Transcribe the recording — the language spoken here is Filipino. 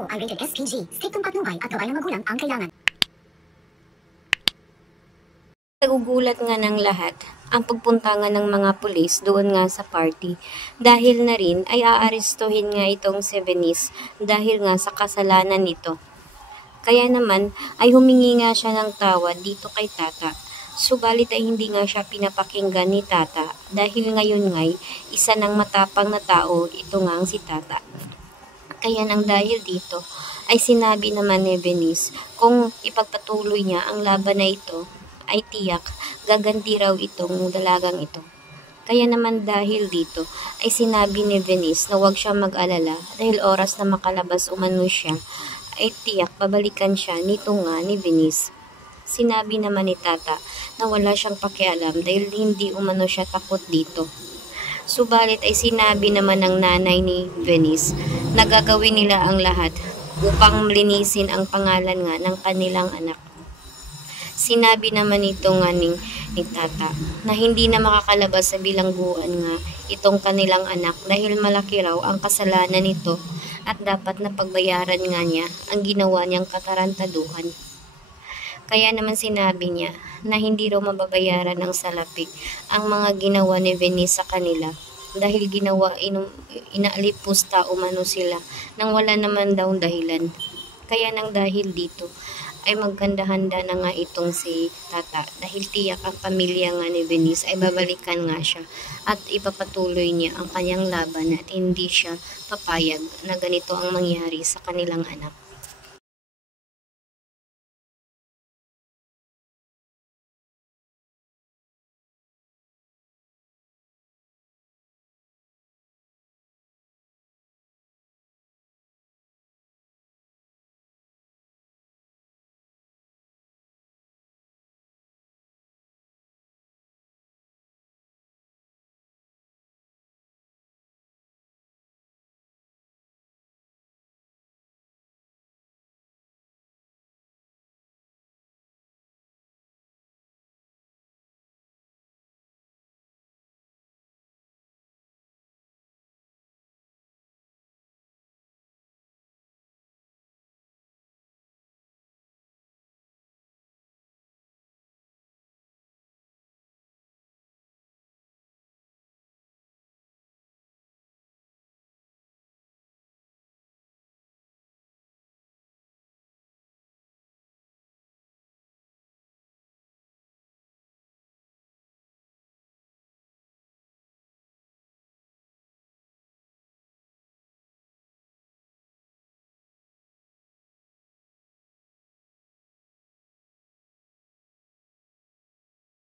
Ito ay rated SPG. Striktong patnubay at gabay ng magulang ang kailangan. Nagugulat nga ng lahat ang pagpunta nga ng mga pulis doon nga sa party. Dahil na rin ay aarestuhin nga itong si Venice dahil nga sa kasalanan nito. Kaya naman ay humingi nga siya ng tawad dito kay Tata. Subalit ay hindi nga siya pinapakinggan ni Tata dahil ngayon nga'y isa ng matapang na tao ito nga si Tata. Kaya nang dahil dito ay sinabi naman ni Venice kung ipagpatuloy niya ang laban na ito ay tiyak gaganti raw itong dalagang ito. Kaya naman dahil dito ay sinabi ni Venice na huwag siya mag-alala dahil oras na makalabas umano siya ay tiyak babalikan siya nito nga ni Venice. Sinabi naman ni Tata na wala siyang pakialam dahil hindi umano siya takot dito. Subalit ay sinabi naman ng nanay ni Venice na gagawin nila ang lahat upang linisin ang pangalan nga ng kanilang anak. Sinabi naman ito nga ni Tata na hindi na makakalabas sa bilangguan nga itong kanilang anak dahil malaki raw ang kasalanan nito at dapat na pagbayaran nga niya ang ginawa niyang katarantaduhan. Kaya naman sinabi niya na hindi raw mababayaran ng salapi ang mga ginawa ni Venice sa kanila dahil inaalipusta umano sila nang wala naman daw dahilan. Kaya nang dahil dito ay magkanda-handa na nga itong si Tata dahil tiyak ang pamilya nga ni Venice ay babalikan nga siya at ipapatuloy niya ang kanyang laban at hindi siya papayag na ganito ang mangyari sa kanilang anak.